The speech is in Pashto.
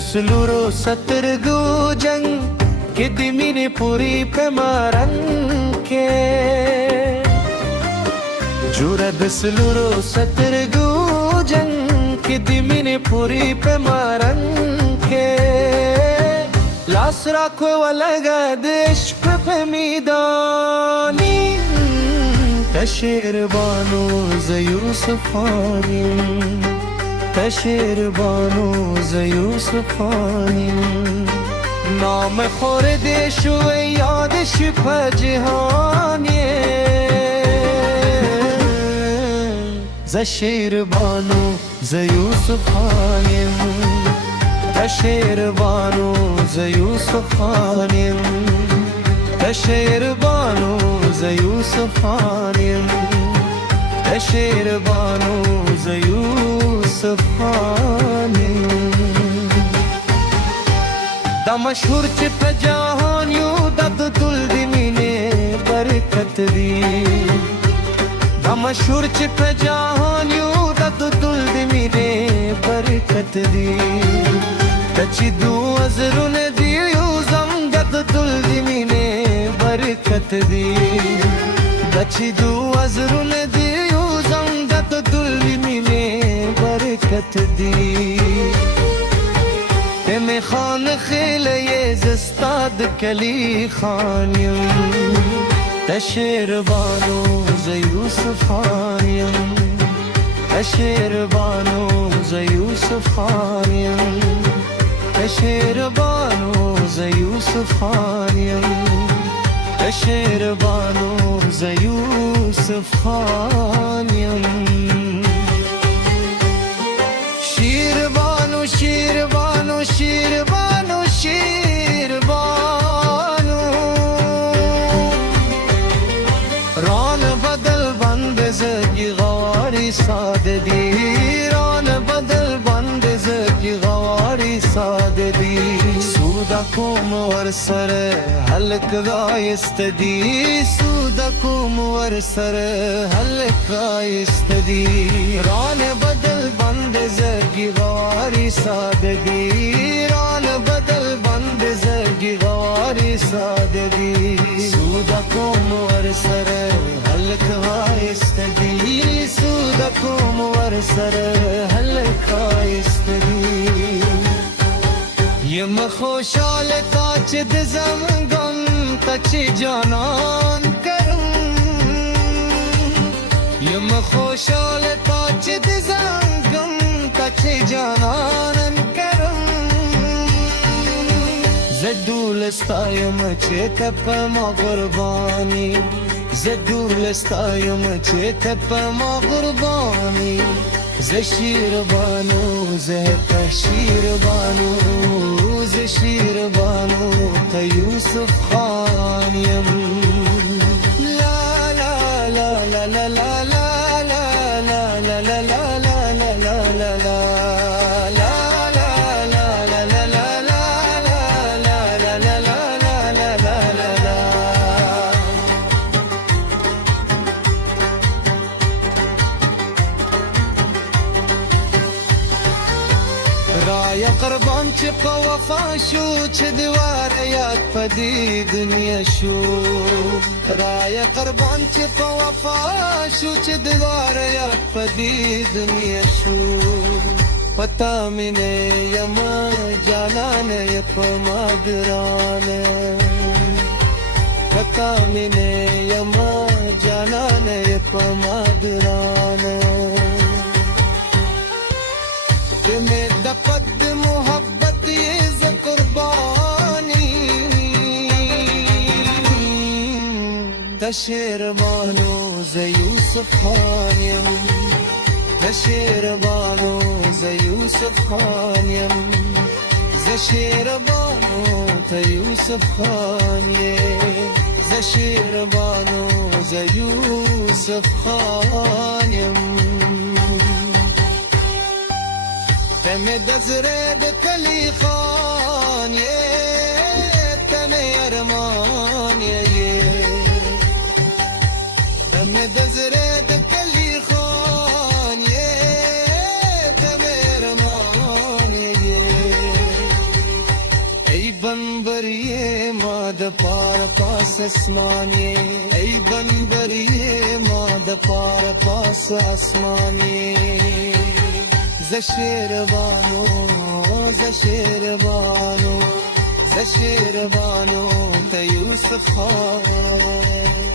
سلورو سترګو جنگ کې د مینې پوری په مارنګ کې جوړه د سلورو سترګو جنگ کې د مینې پوری په مارنګ کې لاس راکو ولګا د عشق په میدانی تشیر بانو ز یوسفانیم تشیر بانو ز یوسفانیم نام خورد شو یاد شی په جهان ز شیر بانو ز یوسفانیم تشیر بانو ز یوسفانیم تشیر بانو ز یوسفانیم تشیر بانو ز یوسفانیم دا مشهور چې په جهان یو د دل د مینې برکت دی دا مشهور چې په جهان یو د دل د مینې برکت دی چې دو ازرونه دی یو زنګ د دل د مینې برکت دی چې دو ازرونه دی یو زنګ د دل د مینې برکت دی تم خان خیلی زستاد کلی خانیم تشیر بانو ز یوسفانیم تشیر بانو ز یوسفانیم تشیر بانو ز یوسفانیم تشیر بانو ز یوسفانیم شیر بانو شیر بانو شیر بانو شیر بانو ران بدل بند زگی غواری ساده دی ران بدل بند زگی غواری ساده دی سودا کوم ور سر حلق رایست دی سودا کوم ور سر حلق رایست دی ران بدل بند زگی غواری ساده دی ران بدل بند زگی غواری ساده دی سودا کوم ور سر حلق رایست دی سودا کوم ور سر حلق رایست دی یم خوشحال تا چې د زمګم ته چې جانان کرم یم خوشحال تا چې د زمګم ته چې جانان کرم زدولستایم چې ته په ما قرباني زدولستایم چې ته په ما قرباني ز شیر بانو ز شیر بانو ز شیر بانو ته یوسف خانیم لا لا لا لا لا لا لا لا لا لا لا لا لا لا لا رایا قربان چې په وفا شو چې دیوار یاد په دې دنیا شو رایا قربان چې په وفا شو چې دیوار یاد په دې دنیا شو پتا مې نه یم جانان یې په مادران پتا مې نه یم جانان یې په مادران میں دپد محبت ز قربانی تشیر بانو ز یوسف خانیم تشیر بانو ز یوسف خانیم ز شیر بانو ت یوسف خانیم ز شیر بانو ز یوسف خانیم تم دزره د کلی خان یې تم ارمان یې تم دزره د کلی خان یې تم ارمان یې د پار پاس اسمان یې ای بندر یې ما د پار پاس اسمان یې ز شیروانو ته یوسف خان